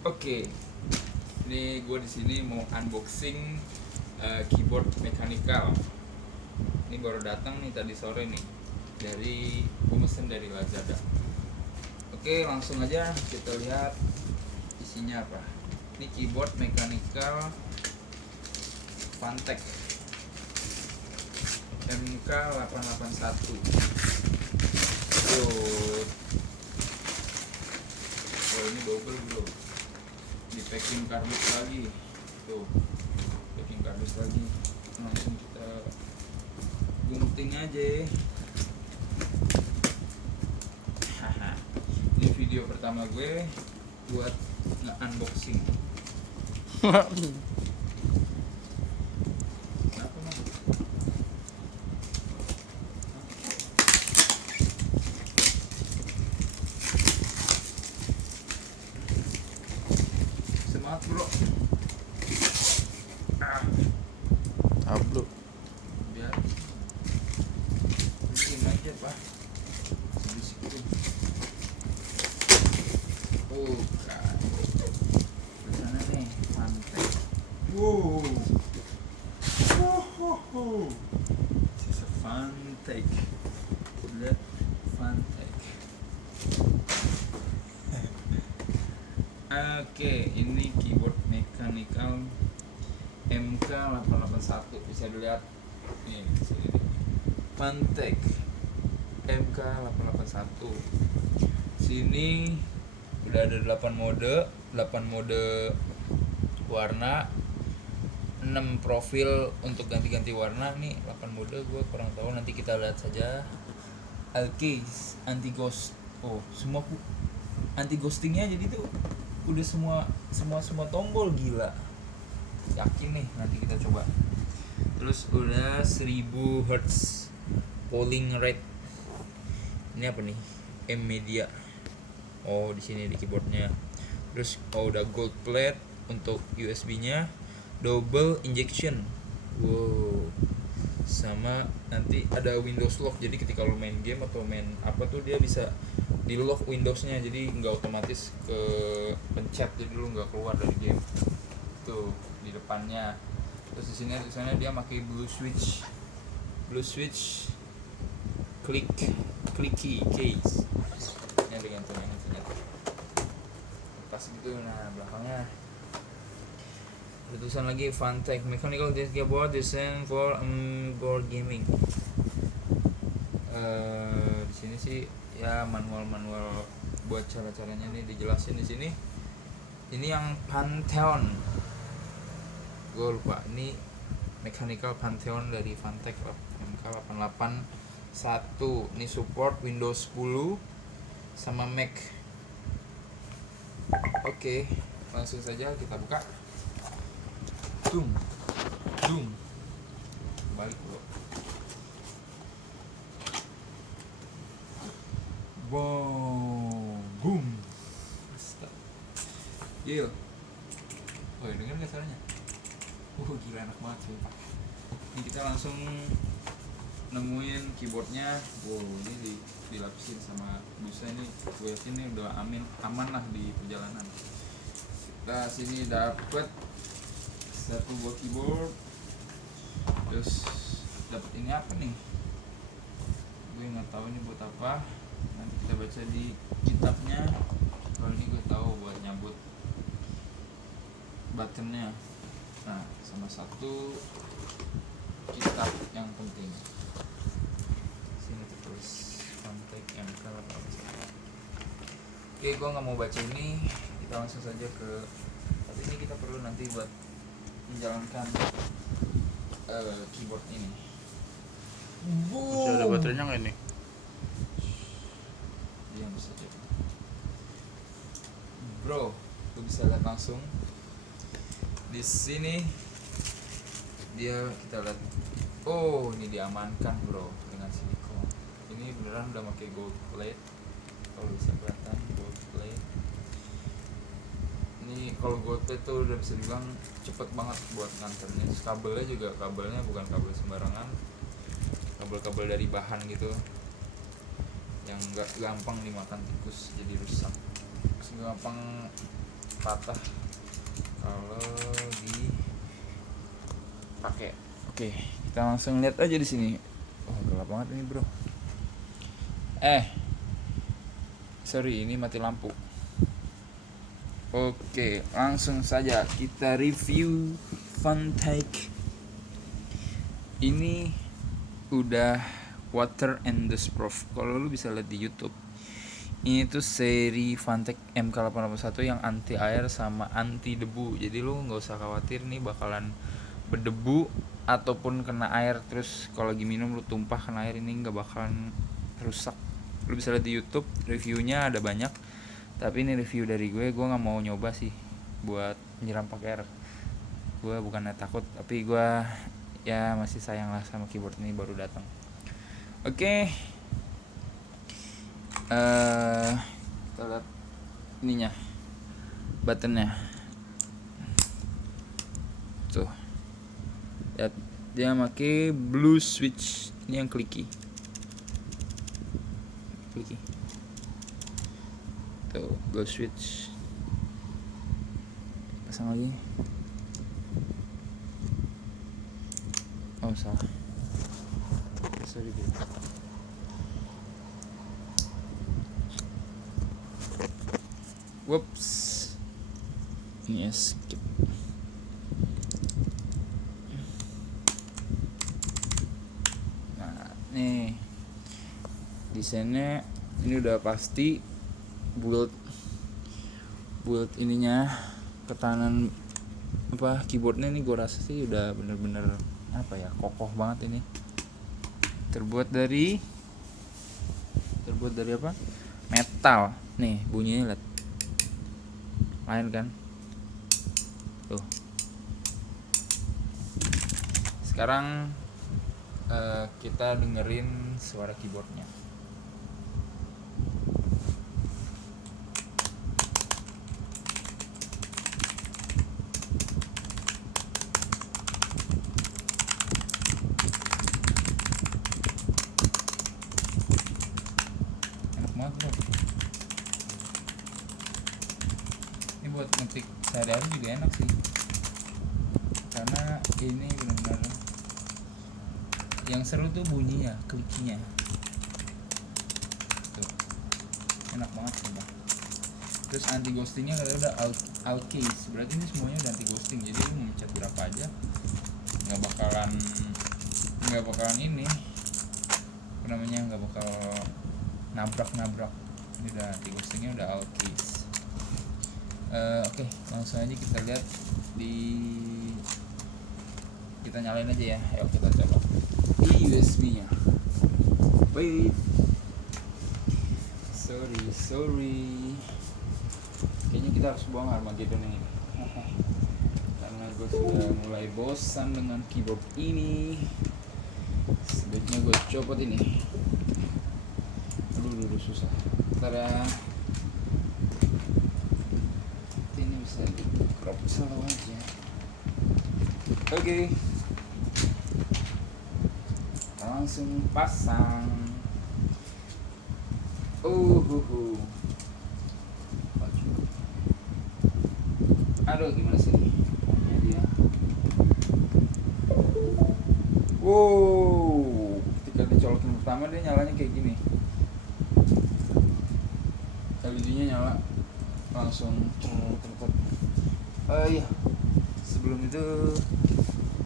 Oke, ini gue di sini mau unboxing keyboard mechanical. Ini baru datang nih tadi sore nih dari gue mesen dari Lazada. Oke, langsung aja kita lihat isinya apa. Ini keyboard mechanical Fantech MK881. Tuh. Oh, ini double bro. Di packing kardus lagi. Tuh. Packing kardus lagi. Langsung kita gunting aja. Haha. Ini video pertama gue buat nge-unboxing. Kenapa Mang? Semangat bro. Ablu. Biar bikin aja pak. Sedikit. Bukan. Kesana nih Fantech. Wow. This is a Fantech. Lihat Fantech. Oke, ini keyboard mechanical MK881, bisa dilihat nih di sini nih. Fantech MK881. Sini udah ada 8 mode warna, 6 profil untuk ganti-ganti warna. Nih 8 mode gue kurang tahu, nanti kita lihat saja. Alcase anti ghost. Oh, semua anti ghostingnya, jadi tuh udah semua tombol, gila. Yakin nih, nanti kita coba. Terus udah 1000 Hz polling rate. Ini apa nih? M Media. Oh, di sini di keyboardnya. Terus udah gold plate untuk USB-nya, double injection. Wow. Sama nanti ada Windows lock. Jadi ketika lo main game atau main apa tuh, dia bisa di lock Windowsnya, jadi nggak otomatis ke pencet, jadi lu nggak keluar dari game. Tuh di depannya. Terus di sini tulisannya dia pakai blue switch clicky case. Ini ada gantungnya nantinya tuh. Pas gitu. Nah belakangnya ada tulisan lagi Fantech mechanical disc keyboard design for board gaming. Di sini sih ya manual buat cara-caranya nih dijelasin di sini. Ini yang Pantheon. Gue lupa. Ini mechanical Pantheon dari Fantech MK881. Ini support Windows 10 sama Mac. Oke, langsung saja kita buka. Zoom. Balik bro. Boom. Gil. Oh, denger gak suaranya? Gila enak banget sih pak. Ini kita langsung nemuin keyboardnya. Wow, ini dilapisin sama busa. Ini gue yakin ini udah aman lah di perjalanan. Kita sini dapet satu buah keyboard. Terus dapet ini apa nih? Gue nggak tahu ini buat apa. Nanti kita baca di kitabnya. Kalau ini gue tahu buat nyabut buttonnya. Nah, sama satu kitab yang penting. Sini tertulis Fantech MK881. Oke, gue nggak mau baca ini. Kita langsung saja ke. Tapi ini kita perlu nanti buat menjalankan keyboard ini. Masih ada baterainya nggak ini? Diam saja bro, lu bisa lihat langsung di sini. Dia kita lihat. Oh, ini diamankan bro dengan silikon. Ini beneran udah pakai gold plate. Kalau bisa kelihatan gold plate. Ini kalau gold plate tuh udah bisa dibilang cepet banget buat nganternya. Kabelnya juga, kabelnya bukan kabel sembarangan. Kabel-kabel dari bahan gitu, yang nggak gampang dimakan tikus jadi rusak. Terus gampang patah kalau dipakai. Oke, kita langsung lihat aja di sini. Oh, gelap banget ini, bro. Sorry, ini mati lampu. Oke, langsung saja kita review Funtech. Ini udah water and dust proof. Kalau lu bisa lihat di YouTube, ini tuh seri Funtech MK881 yang anti air sama anti debu. Jadi lu nggak usah khawatir nih bakalan berdebu ataupun kena air, terus kalau lagi minum lu tumpah kena air, ini nggak bakalan rusak. Lu bisa lihat di YouTube, reviewnya ada banyak. Tapi ini review dari gue nggak mau nyoba sih buat nyiram pakai air. Gue bukannya takut, tapi gue ya masih sayang lah sama keyboard ini, baru datang. Oke. Kita lihat ininya, buttonnya tuh. Lihat, dia pakai blue switch. Ini yang clicky tuh, blue switch. Pasang lagi. Oh, salah, sorry bro. Whoops, ini skip. Nah, nih desainnya ini udah pasti build ininya, ketahanan keyboardnya ini gue rasa sih udah bener-bener kokoh banget. Ini terbuat dari apa? Metal. Nih bunyinya lihat, lain kan tuh. Sekarang kita dengerin suara keyboardnya. Enak banget bro. Ini buat ngetik sehari-hari juga enak sih, karena ini benar-benar yang seru tuh bunyinya, klikinya tuh, enak banget sumpah. Terus anti ghostingnya katanya udah out case, berarti ini semuanya udah anti ghosting. Jadi lu mencet berapa aja nggak bakalan ini nggak bakal nabrak. Ini udah anti ghostingnya, udah out case. Oke, langsung aja kita lihat kita nyalain aja ya. Ayo kita coba di USB nya. Wait, sorry, kayaknya kita harus buang Armageddon ini karena gue sudah mulai bosan dengan keyboard ini. Sebaiknya gue copot ini. Aduh susah. Tada, ini bisa di crop selalu aja. Oke. Langsung pasang. Aduh, gimana sih nih dia? Wow, ketika dicolokin pertama dia nyalanya kayak gini. LED-nya nyala langsung cepet. Oh iya, sebelum itu kita